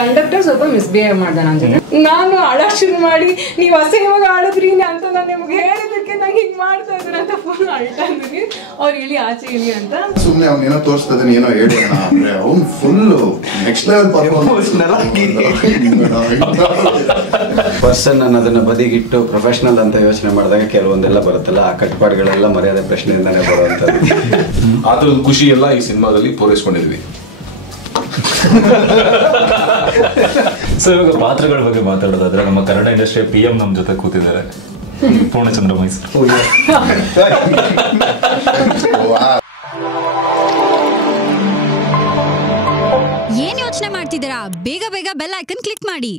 Conductor ಸ್ವಲ್ಪ misbehave ಮಾಡ್ದೆ ನನ್ನ ಜೊತೆ. ನಾನು ಅಳಕ್ ಶುರು ಮಾಡಿ ನೀವು ಅಸಹ್ಯವಾಗಿ ಆಡಿದ್ರಿ ಅಂತ ನಾನು ನಿಮ್ಗೆ ಹೇಳಿದಕ್ಕೆ ನಂಗೆ ಹಿಂಗ್ ಮಾಡ್ತಾ ಇದ್ರ ಅಂತ ಫುಲ್ ಅಳ್ತಾ ಇದ್ವಿ. ಅವ್ರು ಇಳಿ ಆಚೆ ಇಳಿ ಅಂತ ಸುಮ್ನೆ ಅವ್ನ ಏನೋ ತೋರಿಸ್ತಾ ಇದ್ದಾನೆ, ಏನೋ ಹೇಳಿ ಅಂದ್ರೆ ಅವ್ನು ಫುಲ್ ನೆಕ್ಸ್ಟ್ ಲೆವೆಲ್ ಪರ್ಸನ್ ಅನ್ನೋದನ್ನ ಬದಿಗಿಟ್ಟು ಪ್ರೊಫೆಷನಲ್ ಅಂತ ಯೋಚನೆ ಮಾಡಿದಾಗ ಕೆಲವೊಂದೆಲ್ಲ ಬರುತ್ತಲ್ಲ, ಆ ಕಟ್ಪಾಡುಗಳೆಲ್ಲ ಮರ್ಯಾದೆ ಪ್ರಶ್ನೆಯಿಂದಾನೇ ಬರುವಂಥದ್ದು. ಅದ್ರದ್ದು ಖುಷಿ ಎಲ್ಲ ಈ ಸಿನಿಮಾದಲ್ಲಿ ಪೂರೈಸ್ಕೊಂಡಿದ್ವಿ. ಸೊ ಇವಾಗ ಪಾತ್ರಗಳ ಬಗ್ಗೆ ಮಾತಾಡೋದಾದ್ರೆ ನಮ್ಮ ಕನ್ನಡ ಇಂಡಸ್ಟ್ರಿ PM ನಮ್ಮ ಜೊತೆ ಕೂತಿದ್ದಾರೆ, ಪೂರ್ಣಚಂದ್ರ ಮೈಸೂರು. ಏನ್ ಯೋಚನೆ ಮಾಡ್ತಿದ್ದೀರಾ? ಬೇಗ ಬೇಗ ಬೆಲ್ ಐಕನ್ ಕ್ಲಿಕ್ ಮಾಡಿ.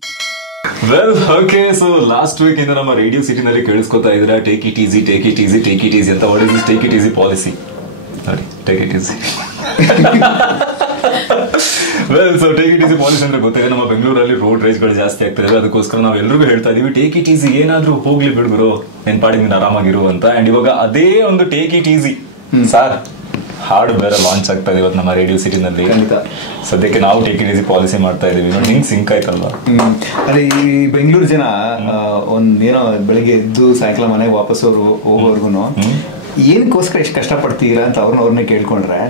Well okay, so last week ಇಂದ ನಮ್ಮ ರೇಡಿಯೋ ಸಿಟಿನಲ್ಲಿ ಕೇಳಿಸ್ಕೊತಾ ಇದ್ದೀರಾ take it easy take it easy take it easy ಅಂತ. What is this take it easy policy? ನೋಡಿ, take it easy. Well so take it easy policy ಅಂದ್ರೆ ಗೊತ್ತಿದೆ, ನಮ್ಮ ಬೆಂಗಳೂರಲ್ಲಿ ರೋಡ್ ರೇಜ್ಗಳು ಜಾಸ್ತಿ ಆಗ್ತಿದೆ, ಅದಕ್ಕೋಸ್ಕರ ನಾವು ಎಲ್ರಿಗೂ ಹೇಳ್ತಾ ಇದೀವಿ ಟೇಕ್ ಇಟ್ ಈಸಿ, ಏನಾದ್ರೂ ಹೋಗ್ಲಿ ಬಿಡ್ಗುರು, ನೆನ್ ಪಾಡಿಗೆ ನೀನು ಆರಾಮಾಗಿರು ಅಂತ. ಅಂಡ್ ಇವಾಗ ಅದೇ ಒಂದು ಟೇಕ್ ಇಟ್ ಈಸಿ ಸಾರ್ ಹಾಡು ಬೇರೆ ಲಾಂಚ್ ಆಗ್ತಾ ಇದೆ ಇವತ್ತು ನಮ್ಮ ರೇಡಿಯೋ ಸಿಟಿನಲ್ಲಿ. ಸದ್ಯಕ್ಕೆ ನಾವು ಟೇಕ್ ಇಟ್ ಈಸಿ ಪಾಲಿಸಿ ಮಾಡ್ತಾ ಇದೀವಿ. ಹಿಂಗ್ ಸಿಂಕ್ ಆಯ್ತಲ್ವಾ? ಅದೇ ಈ ಬೆಂಗಳೂರು ಜನ ಏನೋ ಬೆಳಿಗ್ಗೆ ಎದ್ದು ಸಾಯಂಕಾಲ ಮನೆಗೆ ವಾಪಸ್ ಹೋಗೋವರ್ಗುನು ಏನಕ್ಕೋಸ್ಕರ ಎಷ್ಟು ಕಷ್ಟ ಪಡ್ತೀರಾ ಅಂತ ಅವ್ರನ್ನೇ ಕೇಳ್ಕೊಂಡ್ರೆ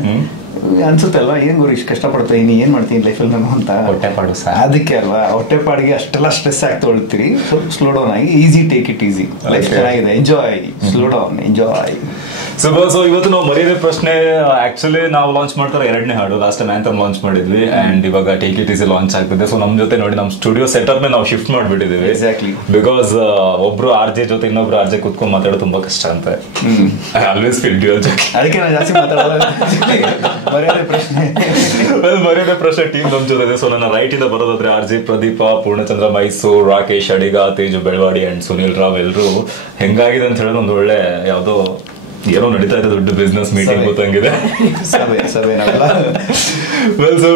ಅನ್ಸುತ್ತೆ ಅಲ್ವಾ, ಏನ್ ಗುರು ಇಷ್ಟು ಕಷ್ಟ ಪಡ್ತಾ ಇದೀನಿ, ಏನ್ ಮಾಡ್ತೀನಿ ಲೈಫಲ್ಲಿ ನಾನು ಅಂತ. ಹೊಟ್ಟೆಪಾಡು ಅದಕ್ಕೆ ಅಲ್ವಾ, ಹೊಟ್ಟೆಪಾಡಿಗೆ ಅಷ್ಟೆಲ್ಲ ಸ್ಟ್ರೆಸ್ ಆಗಿ ತೊಗೊಳ್ತೀರಿ. ಸ್ವಲ್ಪ ಸ್ಲೋ ಡೌನ್ ಆಗಿ easy, take it easy, life ಚೆನ್ನಾಗಿದೆ, enjoy, slow down, enjoy. So ಇವತ್ತು ನಾವು ಮರ್ಯಾದೆ ಪ್ರಶ್ನೆ ಆಕ್ಚುಲಿ ನಾವು ಲಾಂಚ್ ಮಾಡ್ತಾರೆ ಎರಡನೇ ಹಾಡು, ಲಾಸ್ಟ್ ಟೈಮ್ ಆಂಥಮ್ ಲಾಂಚ್ ಮಾಡಿದ್ವಿ ಅಂಡ್ ಇವಾಗ ಟೇಕ್ ಇಟ್ ಈಸಿ ಲಾಂಚ್ ಆಗ್ತಿದೆ. ಸೊ ನಮ್ ಜೊತೆ ನೋಡಿ ನಮ್ಮ ಸ್ಟುಡಿಯೋ ಸೆಟಪ್ ನಾವು ಶಿಫ್ಟ್ ಮಾಡ್ಬಿಟ್ಟಿದೀವಿ. ಎಕ್ಸಾಕ್ಟ್ಲಿ, ಬಿಕಾಸ್ ಒಬ್ರು RJ ಜೊತೆ ಇನ್ನೊಬ್ರು RJ ಕೂತ್ಕೊಂಡು ಮಾತಾಡೋದು ತುಂಬಾ ಕಷ್ಟ ಅಂತ. ಐ ಆಲ್ವೇಸ್ ಫೀಲ್ ಡ್ಯೂಯಲ್ ಜೊತೆ, ಅದಕ್ಕೆ ನಾನು ಜಾಸ್ತಿ ಮಾತಾಡಲ್ಲ. ಮರ್ಯಾದೆ ಪ್ರಶ್ನೆ ಟೀಮ್ ನಮ್ ಜೊತೆ ಇದೆ. ಸೊ ನನ್ನ ರೈಟ್ ಇಂದ ಬರೋದಾದ್ರೆ RJ ಪ್ರದೀಪ, ಪೂರ್ಣಚಂದ್ರ ಮೈಸೂರು, ರಾಕೇಶ್ ಅಡಿಗ, ತೇಜು ಬೆಳವಾಡಿ ಅಂಡ್ ಸುನಿಲ್ ರಾವ್. ಎಲ್ರು ಹೆಂಗಾಗಿದೆ ಅಂತ ಹೇಳೋದು ಒಂದು ಒಳ್ಳೆ ಯಾವ್ದೋ ಏನೋ ನಡೀತಾ ಇದೆ ದೊಡ್ಡ ಬಿಸ್ನೆಸ್ ಮೀಟಿಂಗ್ ಗೊತ್ತಂಗಿದೆ. ವೆಲ್ ಸೊ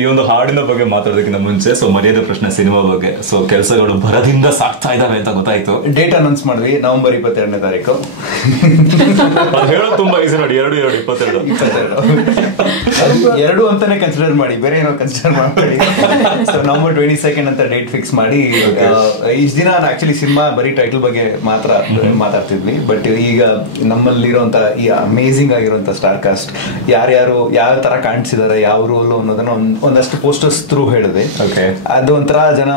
ಈ ಒಂದು ಹಾಡಿನ ಬಗ್ಗೆ ಮಾತಾಡೋದಕ್ಕಿಂತ ಮುಂಚೆ ಸೊ ಮರ್ಯಾದೆ ಪ್ರಶ್ನೆ ಸಿನಿಮಾ ಬಗ್ಗೆ. ಸೊ ಕೆಲಸಗಳು ಭರದಿಂದ ಸಾಕ್ತಾ ಇದಾವೆ ಅಂತ ಗೊತ್ತಾಯ್ತು. ಡೇಟ್ ಅನೌನ್ಸ್ ಮಾಡಿದ್ವಿ ನವೆಂಬರ್ 22ನೇ ತಾರೀಕು. ಹೇಳೋದು ತುಂಬಾ ಈಸಿ ನೋಡಿ, 2/2/22 2 ಅಂತಾನೆ ಕನ್ಸಿಡರ್ ಮಾಡಿ, ಬೇರೆ ಏನೋ ಕನ್ಸಿಡರ್ ಮಾಡಿ. ಸೊ ನವೆಂಬರ್ 22 ಅಂತ ಡೇಟ್ ಫಿಕ್ಸ್ ಮಾಡಿ ಇಷ್ಟು ದಿನ ಆಕ್ಚುಲಿ ಸಿನಿಮಾ ಬರೀ ಟೈಟಲ್ ಬಗ್ಗೆ ಮಾತ್ರ ಮಾತಾಡ್ತಿದ್ವಿ. ಬಟ್ ಈಗ ನಮ್ಮಲ್ಲಿರುವಂತ ಈ ಅಮೇಸಿಂಗ್ ಆಗಿರುವಂತ ಸ್ಟಾರ್ ಕಾಸ್ಟ್ ಯಾರ್ಯಾರು ಯಾವ ತರ ಕಾಣಿಸಿದಾರೆ, ಯಾವ ರೋಲ್ ಅನ್ನೋದನ್ನ ಒಂದಷ್ಟು ಪೋಸ್ಟರ್ಸ್ ಥ್ರೂ ಹೇಳಿದೆ. ಅದು ಒಂಥರ ಜನ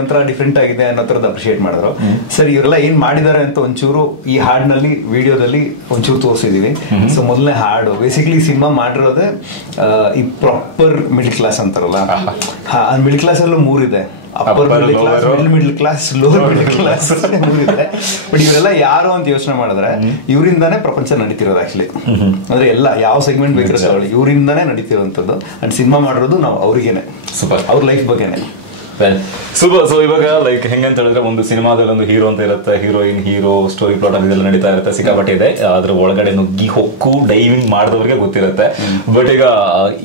ಒಂಥರ ಡಿಫ್ರೆಂಟ್ ಆಗಿದೆ ಅನ್ನೋ ತರದ್ ಅಪ್ರಿಶಿಯೇಟ್ ಮಾಡಿದ್ರು. ಸರಿ, ಇವರೆಲ್ಲ ಏನ್ ಮಾಡಿದಾರೆ ಅಂತ ಒಂಚೂರು ಈ ಹಾಡಿನಲ್ಲಿ ವಿಡಿಯೋದಲ್ಲಿ ಒಂಚೂರು ತೋರಿಸಿದೀವಿ. ಸೊ ಮೊದಲನೇ ಹಾಡು ಬೇಸಿಕಲಿ ಸಿನಿಮಾ ಮಾಡಿರೋದೇ ಈ ಪ್ರಾಪರ್ ಮಿಡಲ್ ಕ್ಲಾಸ್ ಅಂತಾರಲ್ಲ, ಮಿಡಲ್ ಕ್ಲಾಸ್ ಅಲ್ಲೂ 3 ಇದೆ. Upper middle class, lower middle class ಇದೆ. ಬಟ್ ಇವರೆಲ್ಲ ಯಾರು ಅಂತ ಯೋಚನೆ ಮಾಡಿದ್ರೆ ಇವರಿಂದಾನೇ ಪ್ರಪಂಚ ನಡೀತಿರೋದು ಆಕ್ಚುಲಿ. ಅಂದ್ರೆ ಎಲ್ಲ ಯಾವ ಸೆಗ್ಮೆಂಟ್ ಬೇಕಾದ್ರೆ ಇವರಿಂದಾನೇ ನಡೀತಿರೋಂಥದ್ದು. ಅಂಡ್ ಸಿನಿಮಾ ಮಾಡಿರೋದು ನಾವು ಅವ್ರಿಗೇನೆ, ಅವ್ರ ಲೈಫ್ ಬಗ್ಗೆನೆ. ಸೂಪರ್. ಸೊ ಇವಾಗ ಲೈಕ್ ಹೆಂಗಂತ ಹೇಳಿದ್ರೆ ಒಂದು ಸಿನಿಮಾದಲ್ಲಿ ಒಂದು ಹೀರೋ ಅಂತ ಇರುತ್ತೆ, ಹೀರೋಯಿನ್, ಹೀರೋ, ಸ್ಟೋರಿ ಪ್ಲಾಟ್ ಅದೆಲ್ಲ ನಡೀತಾ ಇರುತ್ತೆ, ಸಿಕ್ಕಾಪಟ್ಟೆ ಇದೆ. ಅದ್ರ ಒಳಗಡೆ ನುಗ್ಗಿ ಹೊಕ್ಕು ಡೈವಿಂಗ್ ಮಾಡಿದವ್ರಿಗೆ ಗೊತ್ತಿರುತ್ತೆ. ಬಟ್ ಈಗ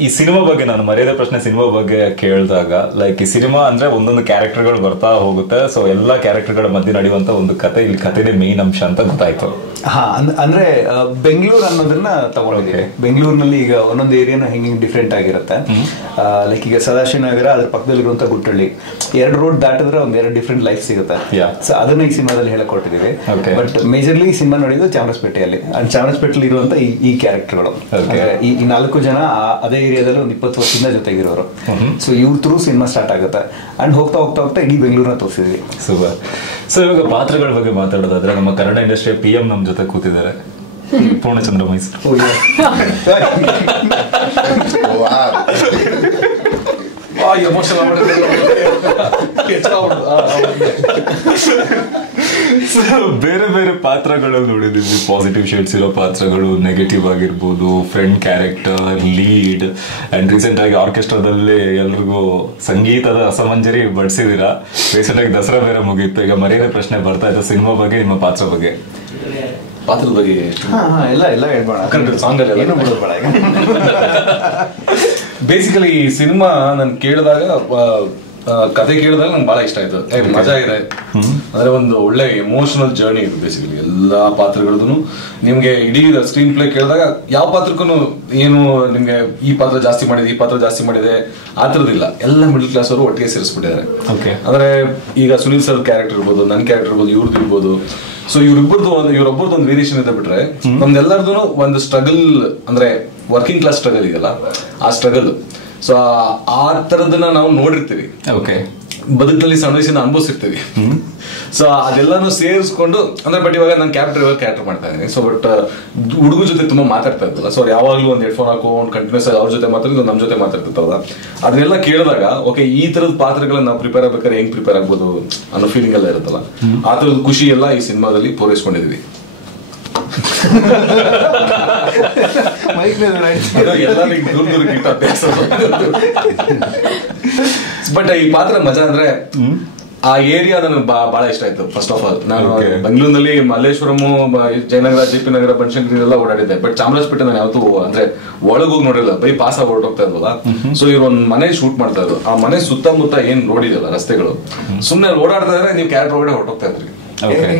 ಈ ಸಿನಿಮಾ ಬಗ್ಗೆ ನಾನು ಮರ್ಯಾದೆ ಪ್ರಶ್ನೆ ಸಿನಿಮಾ ಬಗ್ಗೆ ಕೇಳಿದಾಗ ಲೈಕ್ ಈ ಸಿನಿಮಾ ಅಂದ್ರೆ ಒಂದೊಂದು ಕ್ಯಾರೆಕ್ಟರ್ಗಳು ಬರ್ತಾ ಹೋಗುತ್ತೆ. ಸೊ ಎಲ್ಲಾ ಕ್ಯಾರೆಕ್ಟರ್ಗಳ ಮಧ್ಯೆ ನಡೆಯುವಂತ ಒಂದು ಕತೆ, ಇಲ್ಲಿ ಕಥೆನೇ ಮೇನ್ ಅಂಶ ಅಂತ ಗೊತ್ತಾಯ್ತು. ಅಂದ್ರೆ ಬೆಂಗಳೂರು ಅನ್ನೋದನ್ನ ತಗೊಂಡಿದ್ದೀವಿ. ಬೆಂಗಳೂರಿನಲ್ಲಿ ಈಗ ಒಂದೊಂದು ಏರಿಯಾನ ಹೆಂಗೆ ಡಿಫ್ರೆಂಟ್ ಆಗಿರುತ್ತೆ. ಲೈಕ್ ಈಗ ಸದಾಶಿವನಗರ, ಅದ್ರ ಪಕ್ಕದಲ್ಲಿರುವಂತ ಗುಟ್ಟಳ್ಳಿ, 2 ರೋಡ್ ದಾಟಿದ್ರೆ ಒಂದ್ 2 ಡಿಫ್ರೆಂಟ್ ಲೈಫ್ ಸಿಗುತ್ತೆ. ಸೊ ಅದನ್ನ ಈ ಸಿನಿಮಾದಲ್ಲಿ ಹೇಳಿಕೊಟ್ಟಿದ್ದೀವಿ. ಬಟ್ ಮೇಜರ್ಲಿ ಸಿನಿಮಾ ನೋಡಿದ್ದು ಚಾಮರಾಜಪೇಟೆಯಲ್ಲಿ. ಅಂಡ್ ಚಾಮರಾಜಪೇಟೆಯಲ್ಲಿ ಇರುವಂತ ಈ ಕ್ಯಾರೆಕ್ಟರ್ಗಳು, ಈ 4 ಜನ ಅದೇ ಏರಿಯಾದಲ್ಲಿ ಒಂದು 20 ವರ್ಷದಿಂದ ಜೊತೆಗಿರೋರು. ಸೊ ಇವ್ರ ಥ್ರೂ ಸಿನಿಮಾ ಸ್ಟಾರ್ಟ್ ಆಗುತ್ತೆ. ಅಂಡ್ ಹೋಗ್ತಾ ಹೋಗ್ತಾ ಹೋಗ್ತಾ ಇಡೀ ಬೆಂಗಳೂರನ್ನ ತೋರಿಸಿದ್ವಿ. ಸೂಪರ್. ಸೊ ಇವಾಗ ಪಾತ್ರಗಳ ಬಗ್ಗೆ ಮಾತಾಡೋದಾದ್ರೆ ನಮ್ಮ ಕನ್ನಡ ಇಂಡಸ್ಟ್ರಿ PM ನಮ್ ಜೊತೆ ಕೂತಿದ್ದಾರೆ, ಪೂರ್ಣಚಂದ್ರ ಮೈಸೂರು. ಬೇರೆ ಬೇರೆ ಪಾತ್ರಗಳಲ್ಲಿ ನೋಡಿದೀವಿ, ಪಾಸಿಟಿವ್ ಶೇಡ್ಸ್ ಇರೋ ಪಾತ್ರಗಳು, ನೆಗೆಟಿವ್ ಆಗಿರ್ಬೋದು, friend character, lead and recent ಆಗಿ ಆರ್ಕೆಸ್ಟ್ರಾದಲ್ಲಿ ಎಲ್ರಿಗೂ ಸಂಗೀತದ ಅಸಮಂಜರಿ ಬಡಿಸಿದೀರಾ. ರೀಸೆಂಟ್ ಆಗಿ ದಸರಾ ಬೇರೆ ಮುಗೀತು. ಈಗ ಮರ್ಯಾದೆ ಪ್ರಶ್ನೆ ಬರ್ತಾ ಇತ್ತು, ಸಿನಿಮಾ ಬಗ್ಗೆ, ನಿಮ್ಮ ಪಾತ್ರ ಬಗ್ಗೆ. ಪಾತ್ರದ ಬಗ್ಗೆ ಎಲ್ಲ ಹೇಳ್ಬೋಣ. ಬೇಸಿಕಲಿ ಈ ಸಿನಿಮಾ ನಾನು ಕೇಳಿದಾಗ ಕತೆ ಕೇಳಿದಾಗ ನಂಗೆ ಬಹಳ ಇಷ್ಟ ಆಯ್ತು. ಮಜಾ ಇದೆ ಅಂದ್ರೆ ಒಂದು ಒಳ್ಳೆ ಎಮೋಷನಲ್ ಜರ್ನಿ ಇದು ಬೇಸಿಕಲಿ ಎಲ್ಲಾ ಪಾತ್ರಗಳದ್ದು. ನಿಮ್ಗೆ ಇಡೀ ಸ್ಕ್ರೀನ್ ಪ್ಲೇ ಕೇಳಿದಾಗ ಯಾವ ಪಾತ್ರಕ್ಕೂ ಏನು ನಿಮ್ಗೆ ಈ ಪಾತ್ರ ಜಾಸ್ತಿ ಮಾಡಿದೆ ಈ ಪಾತ್ರ ಜಾಸ್ತಿ ಮಾಡಿದೆ ಆ ಥರದಿಲ್ಲ. ಎಲ್ಲ ಮಿಡಲ್ ಕ್ಲಾಸ್ ಅವರು ಒಟ್ಟಿಗೆ ಸೇರಿಸ್ಬಿಟ್ಟಿದ್ದಾರೆ. ಅಂದ್ರೆ ಈಗ ಸುನೀಲ್ ಸರ್ ಕ್ಯಾರೆಕ್ಟರ್ ಇರ್ಬೋದು, ನನ್ನ ಕ್ಯಾರೆಕ್ಟರ್ ಇರ್ಬೋದು, ಇವ್ರದ್ದು ಇರ್ಬೋದು. ಸೊ ಇವ್ರೊಬ್ಬರದ್ದು ಒಂದು ವೇರಿಯೇಷನ್ ಇದೆ ಬಿಟ್ರೆ ನಮ್ದೆಲ್ಲರದು ಒಂದು ಸ್ಟ್ರಗಲ್ ಅಂದ್ರೆ ವರ್ಕಿಂಗ್ ಕ್ಲಾಸ್ ಸ್ಟ್ರಗಲ್ ಇದೆಯಲ್ಲ ಆ ಸ್ಟ್ರಗಲ್. ಸೊ ಆ ತರದನ್ನ ನಾವು ನೋಡಿರ್ತೀವಿ, ಬದುಕಲ್ಲಿ ಸಣ್ಣ ವಯಸ್ಸಿನ ಅನುಭವಿಸಿರ್ತೀವಿ. ಸೊ ಅದೆಲ್ಲಾನು ಸೇರಿಸ್ಕೊಂಡು ಅಂದ್ರೆ ಬಟ್ ಇವಾಗ ನಾನು ಕ್ಯಾರೆಕ್ಟರ್ ಮಾಡ್ತಾ ಇದ್ದೀನಿ. ಸೊ ಬಟ್ ಹುಡುಗರ ಜೊತೆ ತುಂಬಾ ಮಾತಾಡ್ತಾ ಇರ್ತಲ್ಲ. ಸೊ ಯಾವಾಗ್ಲೂ ಒಂದು ಹೆಡ್ಫೋನ್ ಹಾಕೊಂಡು ಕಂಟಿನ್ಯೂಸ್ ಆಗಿ ಅವ್ರ ಜೊತೆ ಮಾತಾಡಿದ್ದು ನಮ್ಮ ಜೊತೆ ಮಾತಾಡ್ತಿರ್ತಾರಲ್ಲ, ಅದನ್ನೆಲ್ಲ ಕೇಳಿದಾಗ ಓಕೆ ಈ ತರದ ಪಾತ್ರಗಳನ್ನ ನಾವು ಪ್ರಿಪೇರ್ ಆಗ್ಬೇಕಾದ್ರೆ ಹೆಂಗ್ ಪ್ರಿಪೇರ್ ಆಗ್ಬೋದು ಅನ್ನೋ ಫೀಲಿಂಗ್ ಎಲ್ಲ ಇರುತ್ತಲ್ಲ, ಆ ತರದ ಖುಷಿ ಎಲ್ಲ ಈ ಸಿನಿಮಾದಲ್ಲಿ ಪೂರೈಸ್ಕೊಂಡಿದ್ವಿ. ಬಟ್ ಈ ಪಾತ್ರ ಮಜಾ ಅಂದ್ರೆ ಆ ಏರಿಯಾ ನನಗೆ ಬಹಳ ಇಷ್ಟ ಆಯ್ತು. ಫಸ್ಟ್ ಆಫ್ ಆಲ್ ನಾನು ಬೆಂಗಳೂರಿನಲ್ಲಿ ಮಲ್ಲೇಶ್ವರಂ, ಜಯನಗರ, JP ನಗರ, ಬನಶಂಕರಿ ಎಲ್ಲ ಓಡಾಡಿದ್ದೆ. ಬಟ್ ಚಾಮರಾಜಪೇಟೆ ನಾನು ಯಾವತ್ತೂ ಅಂದ್ರೆ ಒಳಗೋಗಿ ನೋಡಿಲ್ಲ, ಬರೀ ಪಾಸ್ ಆಗಿ ಹೊರಟೋಗ್ತಾ ಇದ್ವಲ್ಲ. ಸೊ ಇವ್ರು ಒಂದ್ ಮನೆ ಶೂಟ್ ಮಾಡ್ತಾ ಇದ್ರು. ಆ ಮನೆ ಸುತ್ತಮುತ್ತ ಏನ್ ರೋಡ್ ಇದೆಯಲ್ಲ, ರಸ್ತೆಗಳು, ಸುಮ್ನೆ ಓಡಾಡ್ತಾ ಇದ್ರೆ ನೀವು ಕ್ಯಾರೆಕ್ಟರ್ ಒಳಗಡೆ ಹೊರಟೋಗ್ತಾ ಇದ್ರಿ.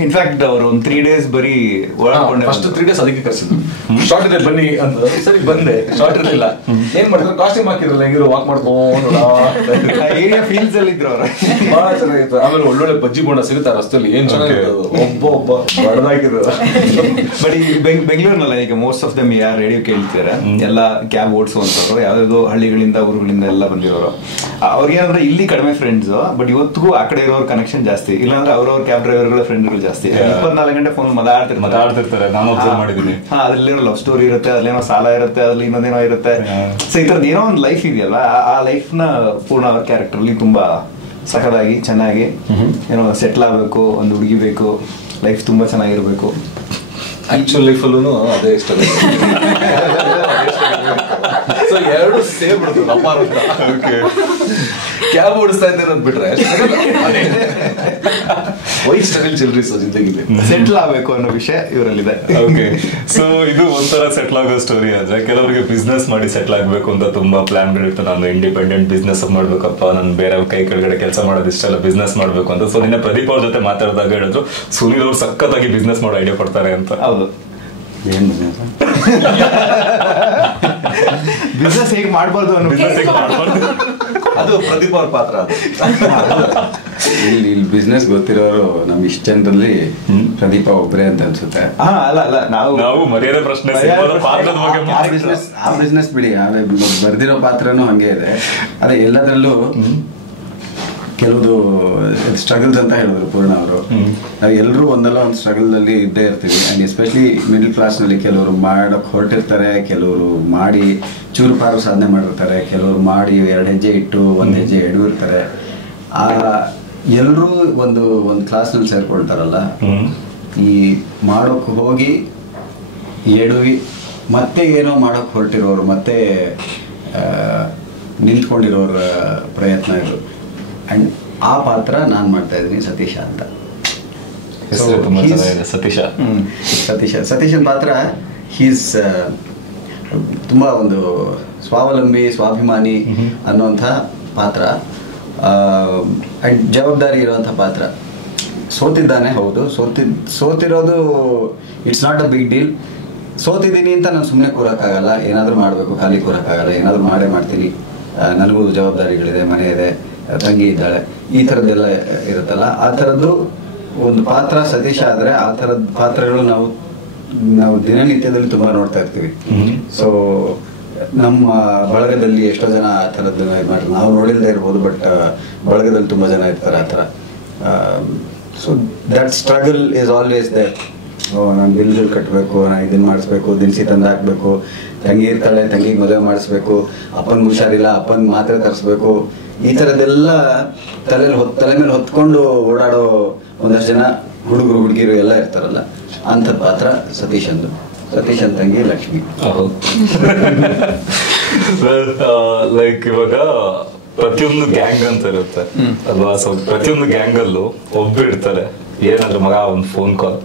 ಇನ್ಫ್ಯಾಕ್ಟ್ ಅವರು ಒಂದು 3 days ಬರೀ ಫಸ್ಟ್ 3 days ಅದಕ್ಕೆ ಕರ್ಸಿದ್ರು. ಶಾರ್ಟ್ ಇದೆ ಬನ್ನಿ ಅಂತ. ಸರಿ ಬಂದೆ, ಶಾರ್ಟ್ ಇರಲಿಲ್ಲ. ಏನ್ ಮಾಡಿದ್ರು, ಕಾಸ್ಟ್ಯೂಮ್ ಹಾಕಿರಲ್ಲ, ಹೆಂಗಿರೋ ವಾಕ್ ಮಾಡ್ಕೊಂಡು ಏರಿಯಾ ಫೀಲ್ಸ್ ಅಲ್ಲಿ ಇದ್ರು ಅವ್ರು. ಬಹಳ ಚೆನ್ನಾಗಿತ್ತು. ಆಮೇಲೆ ಒಳ್ಳೊಳ್ಳೆ ಬಜ್ಜಿ ಬೋಂಡ ಸಿಗುತ್ತೆ ರಸ್ತೆಯಲ್ಲಿ, ಏನ್ ಚೆನ್ನಾಗಿರೋದು, ಒಬ್ಬ ಬಡದಾಕಿದ್ರು. ಬಟ್ ಈ ಬೆಂಗಳೂರಿನಲ್ಲ ಈಗ ಮೋಸ್ಟ್ ಆಫ್ ದಮ್ ಯಾರು ರೇಡಿಯೋ ಕೇಳ್ತಿದ್ದಾರೆ ಎಲ್ಲ ಕ್ಯಾಬ್ ಓಡಿಸುವಂತವ್ರು, ಯಾವ್ದಾದ್ರು ಹಳ್ಳಿಗಳಿಂದ ಊರುಗಳಿಂದ ಎಲ್ಲ ಬಂದಿರೋರು. ಅವ್ರಿಗೇನಂದ್ರೆ ಇಲ್ಲಿ ಕಡಿಮೆ ಫ್ರೆಂಡ್ಸ್, ಬಟ್ ಇವತ್ತಿಗೂ ಆ ಕಡೆ ಇರೋರ್ ಕನೆಕ್ಷನ್ ಜಾಸ್ತಿ. ಇಲ್ಲಾಂದ್ರೆ ಅವ್ರವ್ರ ಕ್ಯಾಬ್ ಡ್ರೈವರ್ಗಳ ಫ್ರೆಂಡ್ಗಳು ಜಾಸ್ತಿ. 24 ಗಂಟೆ ಫೋನ್ ಮಾತಾಡ್ತಿರ್ತಾರೆ. ನಾನು ಅಬ್ಸರ್ವ್ ಮಾಡಿದ್ದೀನಿ. ಅದ್ರಲ್ಲೇನೋ ಲವ್ ಸ್ಟೋರಿ ಇರುತ್ತೆ, ಅದ್ರಲ್ಲೇನೋ ಸಾಲ ಇರುತ್ತೆ, ಅದ್ರಲ್ಲಿ ಇನ್ನೊಂದೇನೋ ಇರುತ್ತೆ. ಸೊ ಈ ತರದ್ ಏನೋ ಒಂದು ಲೈಫ್ ಇದೆಯಲ್ಲ, ಆ ಲೈಫ್ ನ ಪೂರ್ಣ ಅವ್ರ ಕ್ಯಾರೆಕ್ಟರ್ ಅಲ್ಲಿ ತುಂಬಾ ಸಖದಾಗಿ ಚೆನ್ನಾಗಿ ಏನೋ ಸೆಟ್ಲ್ ಆಗ್ಬೇಕು, ಒಂದು ಹುಡುಗಿ ಬೇಕು, ಲೈಫ್ ತುಂಬಾ ಚೆನ್ನಾಗಿರ್ಬೇಕು. ಆಕ್ಚುಲ್ ಲೈಫಲ್ಲೂ ಅದೇ ಇಷ್ಟ. ಸೊ ಎರಡು ಸೇರ್ಬಿಡುತ್ತೆ. ಕ್ಯಾಬ್ ಓಡಿಸ್ತಾ ಇದ್ದೇನೆ ಬಿಟ್ರೆ ವೈಟ್ ಸ್ಟ್ರಗಲ್ ಚಿಲ್ಡ್ರೀಸ್ ಜಿಂದಗಿಲಿ ಸೆಟ್ಲ್ ಆಗ್ಬೇಕು ಅನ್ನೋ ವಿಷಯ ಇವರಲ್ಲಿದೆ. ಓಕೆ, ಸೊ ಇದು ಒಂಥರ ಸೆಟ್ಲ್ ಆಗೋ ಸ್ಟೋರಿ. ಆದ್ರೆ ಕೆಲವರಿಗೆ ಬಿಸ್ನೆಸ್ ಮಾಡಿ ಸೆಟ್ಲ್ ಆಗ್ಬೇಕು ಅಂತ ತುಂಬಾ ಪ್ಲಾನ್ಗಳಿರುತ್ತೆ. ನಾನು ಇಂಡಿಪೆಂಡೆಂಟ್ ಬಿಸ್ನೆಸ್ ಮಾಡ್ಬೇಕಪ್ಪ, ನಾನು ಬೇರೆ ಕೈ ಕೆಳಗಡೆ ಕೆಲಸ ಮಾಡೋದು ಇಷ್ಟೆಲ್ಲ ಬಿಸ್ನೆಸ್ ಮಾಡ್ಬೇಕು ಅಂತ. ಸೊ ನಿನ್ನೆ ಪ್ರದೀಪ್ ಅವ್ರ ಜೊತೆ ಮಾತಾಡಿದಾಗ ಹೇಳಿದ್ರು ಸುನೀಲ್ ಅವ್ರು ಸಖತ್ತಾಗಿ ಬಿಸ್ನೆಸ್ ಮಾಡೋ ಐಡಿಯಾ ಕೊಡ್ತಾರೆ ಅಂತ. ಹೌದು, ಏನ್ ಬಿಸ್ನೆಸ್ ಬಿಸ್ನೆಸ್ ಹೇಗೆ ಮಾಡ್ಬಾರ್ದು ಅನ್ನೋ ಅದು ಪ್ರದೀಪ್ ಅವ್ರ ಪಾತ್ರ. ಇಲ್ಲಿ ಬಿಸ್ನೆಸ್ ಗೊತ್ತಿರೋರು ನಮ್ ಇಷ್ಟ ಜನರಲ್ಲಿ ಪ್ರದೀಪ ಒಬ್ರೇ ಅಂತ ಅನ್ಸುತ್ತೆ. ಅಲ್ಲ ನಾವು ಮರ್ಯಾದೆ ಪ್ರಶ್ನೆ ಆ ಬಿಸ್ನೆಸ್ ಬಿಡಿ, ಬರ್ದಿರೋ ಪಾತ್ರನೂ ಹಂಗೆ ಇದೆ. ಅದೇ ಎಲ್ಲದರಲ್ಲೂ ಕೆಲವುದು ಸ್ಟ್ರಗಲ್ಸ್ ಅಂತ ಹೇಳಿದ್ರು ಪೂರ್ಣ ಅವರು. ನಾವು ಎಲ್ಲರೂ ಒಂದಲ್ಲ ಒಂದು ಸ್ಟ್ರಗಲ್ ಅಲ್ಲಿ ಇದ್ದೇ ಇರ್ತೀವಿ. ಅಂಡ್ ಎಸ್ಪೆಷಲಿ ಮಿಡಲ್ ಕ್ಲಾಸ್ ನಲ್ಲಿ ಕೆಲವರು ಮಾಡಕ್ ಹೊರಟಿರ್ತಾರೆ, ಕೆಲವರು ಮಾಡಿ ಚೂರು ಪಾರು ಸಾಧನೆ ಮಾಡಿರ್ತಾರೆ, ಕೆಲವರು ಮಾಡಿ 2 ಹೆಜ್ಜೆ ಇಟ್ಟು 1 ಹೆಜ್ಜೆ ಎಡವಿರ್ತಾರೆ. ಆ ಎಲ್ಲರೂ ಒಂದು ಕ್ಲಾಸ್ನಲ್ಲಿ ಸೇರ್ಕೊಳ್ತಾರಲ್ಲ, ಈ ಮಾಡೋಕ್ ಹೋಗಿ ಎಡವಿ ಮತ್ತೆ ಏನೋ ಮಾಡೋಕ್ ಹೊರಟಿರೋರು, ಮತ್ತೆ ನಿಂತ್ಕೊಂಡಿರೋರ ಪ್ರಯತ್ನ ಇದು. ಅಂಡ್ ಆ ಪಾತ್ರ ನಾನು ಮಾಡ್ತಾ ಇದ್ದೀನಿ, ಸತೀಶ ಅಂತ. ಸತೀಶನ್ ಪಾತ್ರ ಹೀಸ್ ತುಂಬಾ ಒಂದು ಸ್ವಾವಲಂಬಿ, ಸ್ವಾಭಿಮಾನಿ ಅನ್ನುವಂಥ ಪಾತ್ರ. ಅಂಡ್ ಜವಾಬ್ದಾರಿ ಇರುವಂಥ ಪಾತ್ರ. ಸೋತಿದ್ದಾನೆ, ಹೌದು, ಸೋತಿರೋದು it's not a big deal. ಸೋತಿದ್ದೀನಿ ಅಂತ ನಾನು ಸುಮ್ಮನೆ ಕೂರಕ್ಕಾಗಲ್ಲ, ಏನಾದರೂ ಮಾಡಬೇಕು, ಖಾಲಿ ಕೂರಕ್ಕಾಗಲ್ಲ, ಏನಾದರೂ ಮಾಡ್ತೀನಿ. ನನಗೂ ಜವಾಬ್ದಾರಿಗಳಿದೆ, ಮನೆ ಇದೆ, ತಂಗಿ ಇದ್ದಾಳೆ, ಈ ಥರದ್ದೆಲ್ಲ ಇರುತ್ತಲ್ಲ. ಆ ಥರದ್ದು ಒಂದು ಪಾತ್ರ ಸತೀಶ ಆದರೆ ಆ ಥರದ ಪಾತ್ರಗಳು ನಾವು ದಿನನಿತ್ಯದಲ್ಲಿ ತುಂಬ ನೋಡ್ತಾ ಇರ್ತೀವಿ. ಸೊ ನಮ್ಮ ಬಳಗದಲ್ಲಿ ಎಷ್ಟೋ ಜನ ಆ ಥರದ್ದು ಮಾಡ್ತಾರೆ, ನಾವು ನೋಡಿಲ್ಲದೆ ಇರ್ಬೋದು, ಬಟ್ ಬಳಗದಲ್ಲಿ ತುಂಬ ಜನ ಇರ್ತಾರೆ ಆ ಥರ. So that struggle is always there. ನಾನು ಬಿಲ್ ಕಟ್ಟಬೇಕು, ನಾನು ಇದನ್ನು ಮಾಡಿಸ್ಬೇಕು, ದಿನಸಿ ತಂದು ಹಾಕಬೇಕು, ತಂಗಿ ಇರ್ತಾಳೆ, ತಂಗಿಗೆ ಮದುವೆ ಮಾಡಿಸ್ಬೇಕು, ಅಪ್ಪನಿಗೆ ಹುಷಾರಿಲ್ಲ, ಅಪ್ಪನ ಮಾತ್ರೆ ತರಿಸ್ಬೇಕು, ಈ ಥರದ್ದೆಲ್ಲ ತಲೆ ಮೇಲೆ ಹೊತ್ಕೊಂಡು ಓಡಾಡೋ ಒಂದಷ್ಟು ಜನ ಹುಡುಗರು ಹುಡುಗಿರು ಎಲ್ಲ ಇರ್ತಾರಲ್ಲ, ಅಂಥ ಪಾತ್ರ ಸತೀಶಂದು. ಸತೀಶನ್ ತಂಗಿ ಲಕ್ಷ್ಮಿ. ಲೈಕ್ ಇವಾಗ ಪ್ರತಿಯೊಂದು ಗ್ಯಾಂಗ್ ಅಂತ ಇರುತ್ತೆ ಅಲ್ವಾ? ಸೊ ಪ್ರತಿಯೊಂದು ಗ್ಯಾಂಗ್ ಅಲ್ಲೂ ಒಬ್ರು ಇರ್ತಾರೆ, ಏನಾದ್ರು ಮಗ ಒಂದು ಫೋನ್ ಕಾಲ್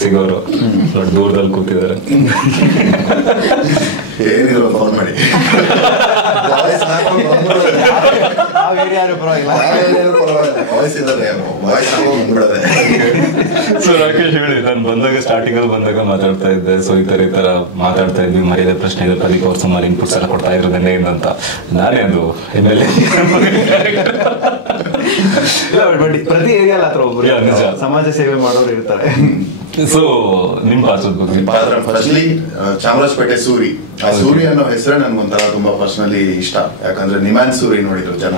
ಸಿಗೋರು ನೋಡಿ ದೂರದಲ್ಲಿ ಕೂತಿದ್ದಾರೆ, ಏನಿದ್ರು ಫೋನ್ ಮಾಡಿ ಸೊ ರಾಕೇಶ್ ಹೇಳಿ, ನಾನು ಬಂದಾಗ ಸ್ಟಾರ್ಟಿಂಗ್ ಅಲ್ಲಿ ಬಂದಾಗ ಮಾತಾಡ್ತಾ ಇದ್ದೆ, ಸೊ ಈ ತರ ಮಾತಾಡ್ತಾ ಇದ್ವಿ, ಮರ್ಯಾದೆ ಪ್ರಶ್ನೆ ಇದೆ, ಪ್ರದೀಪ್ ಅವ್ರು ಸುಮಾರು ಇನ್ಪುಟ್ಸ್ ಎಲ್ಲ ಕೊಡ್ತಾ ಇದ್ರು ನೆನ್ನೆ ಅಂತ. ನಾನೇ ಅದು MLA ಪ್ರತಿ ಏರಿಯಾಲ್ ಹತ್ರ ಒಬ್ರು ಸಮಾಜ ಸೇವೆ ಮಾಡೋರು ಇರ್ತಾರೆ. ಸೊ ನಿಮ್ ಪಾತ್ರದ ಬಗ್ಗೆ ಪಾತ್ರ ಫಸ್ಟ್ಲಿ ಚಾಮರಾಜಪೇಟೆ ಸೂರಿ. ಆ ಸೂರಿ ಅನ್ನೋ ಹೆಸರೇ ನನ್ಗೊಂಥರ ತುಂಬಾ ಪರ್ಸನಲಿ ಇಷ್ಟ. ಯಾಕಂದ್ರೆ ನಿಮ್ಯಾನ್ ಸೂರಿ ನೋಡಿದ್ರು ಜನ,